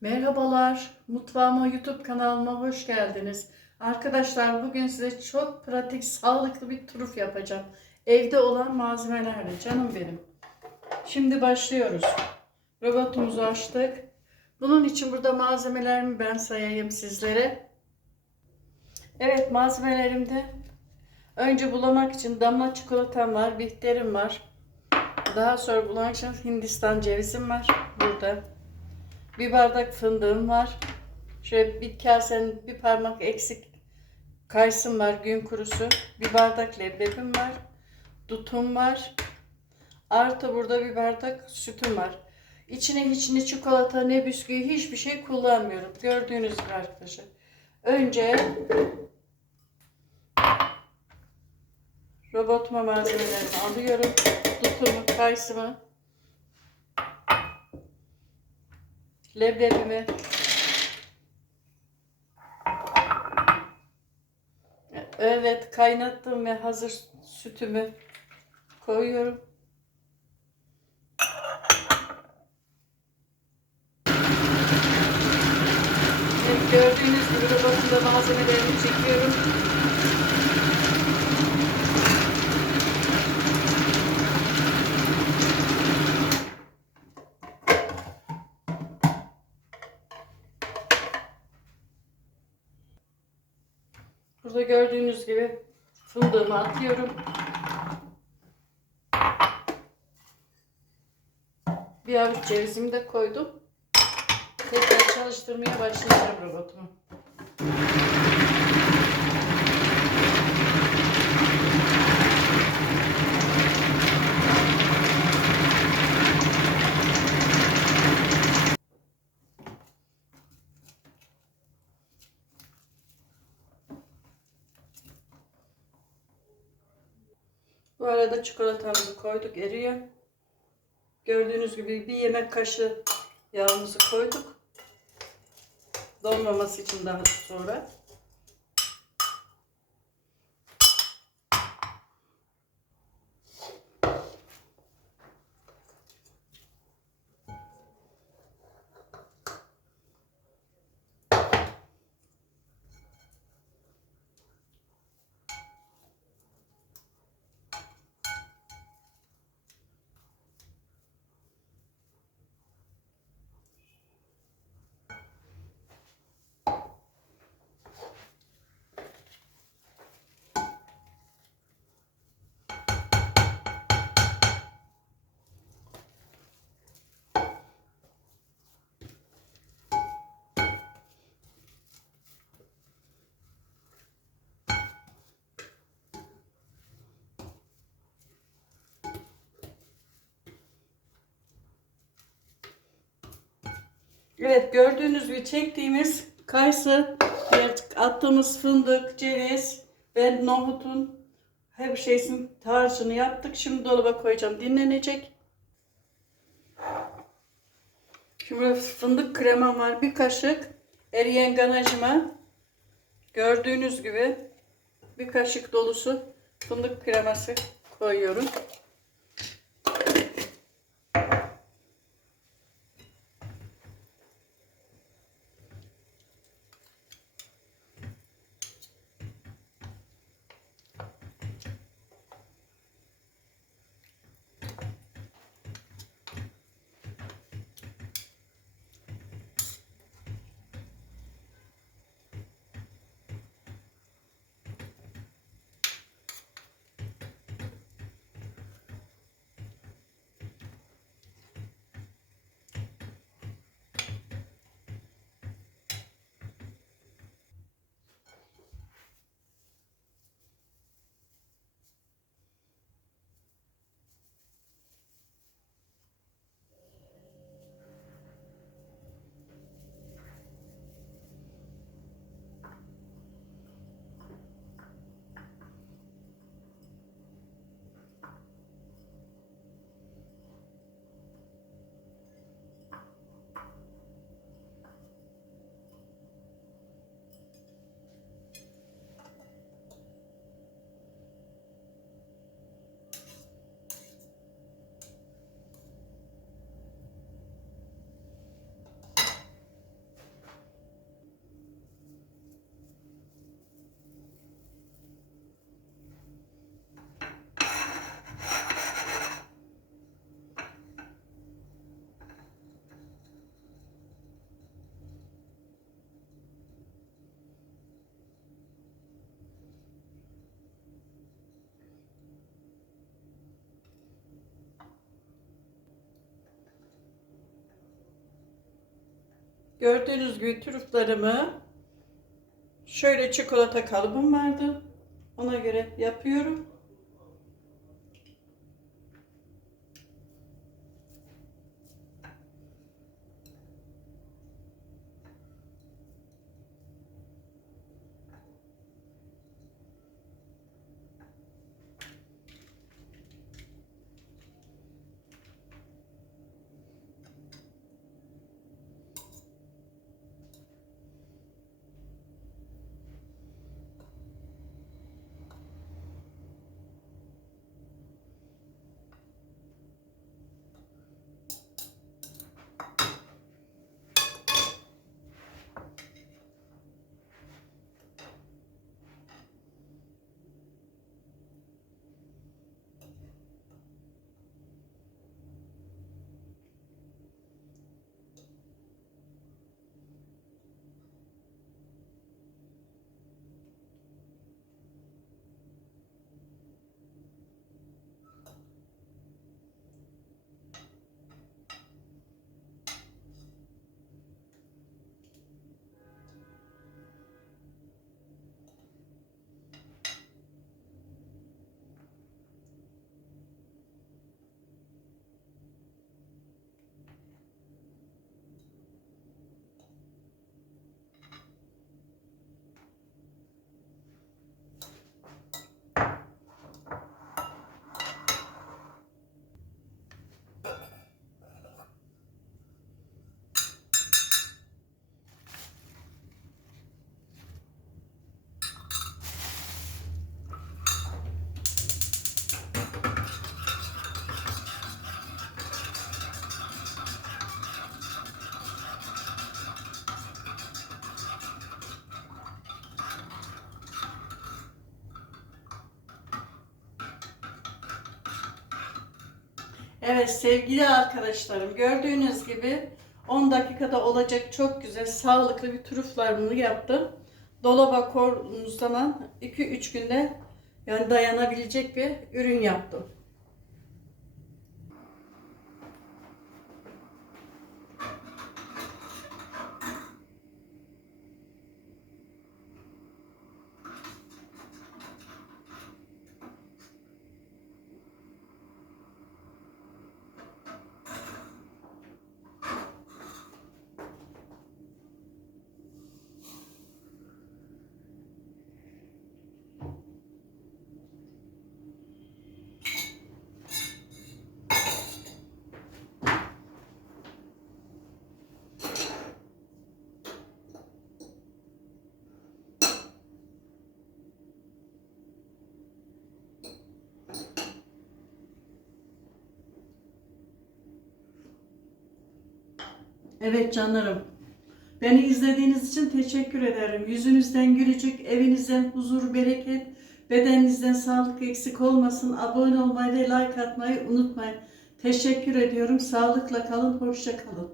Merhabalar, mutfağıma YouTube kanalıma hoş geldiniz. Arkadaşlar bugün size çok pratik, sağlıklı bir turuf yapacağım. Evde olan malzemelerle canım benim. Şimdi başlıyoruz. Robotumuzu açtık. Bunun için burada malzemelerimi ben sayayım sizlere. Evet malzemelerimde önce bulamak için damla çikolatam var, bihterim var. Daha sonra bulamak için Hindistan cevizim var burada. Bir bardak fındığım var. Şöyle bir kasenin bir parmak eksik kayısım var gün kurusu. Bir bardak leblebim var. Dutum var. Artı burada bir bardak sütüm var. İçine hiç ne çikolata ne bisküvi hiçbir şey kullanmıyorum. Gördüğünüz gibi arkadaşlar. Önce robotuma malzemelerimi alıyorum. Dutumu, kayısımı, leblebimi Evet kaynattım ve hazır sütümü koyuyorum. Evet, gördüğünüz gibi robotunda malzemelerimi çekiyorum. Burada gördüğünüz gibi fındığımı atıyorum. Bir avuç cevizimi de koydum. Tekrar çalıştırmaya başlayacağım robotumu. Bu arada çikolatamızı koyduk eriyor. Gördüğünüz gibi bir yemek kaşığı yağımızı koyduk. Donmaması için daha sonra. Evet gördüğünüz gibi çektiğimiz kayısı, attığımız fındık, ceviz ve nohutun her şeysin harcını yaptık. Şimdi dolaba koyacağım. Dinlenecek. Şimdi fındık kremam var. Bir kaşık eriyen ganajıma gördüğünüz gibi bir kaşık dolusu fındık kreması koyuyorum. Gördüğünüz gibi trüflarımı şöyle çikolata kalıbım vardı. Ona göre yapıyorum. Evet sevgili arkadaşlarım gördüğünüz gibi 10 dakikada olacak çok güzel sağlıklı bir trüflarını yaptım. Dolaba koyduğunuz zaman 2-3 günde yani dayanabilecek bir ürün yaptım. Evet canlarım. Beni izlediğiniz için teşekkür ederim. Yüzünüzden gülücük, evinizden huzur, bereket, bedeninizden sağlık eksik olmasın. Abone olmayı ve like atmayı unutmayın. Teşekkür ediyorum. Sağlıkla kalın, hoşça kalın.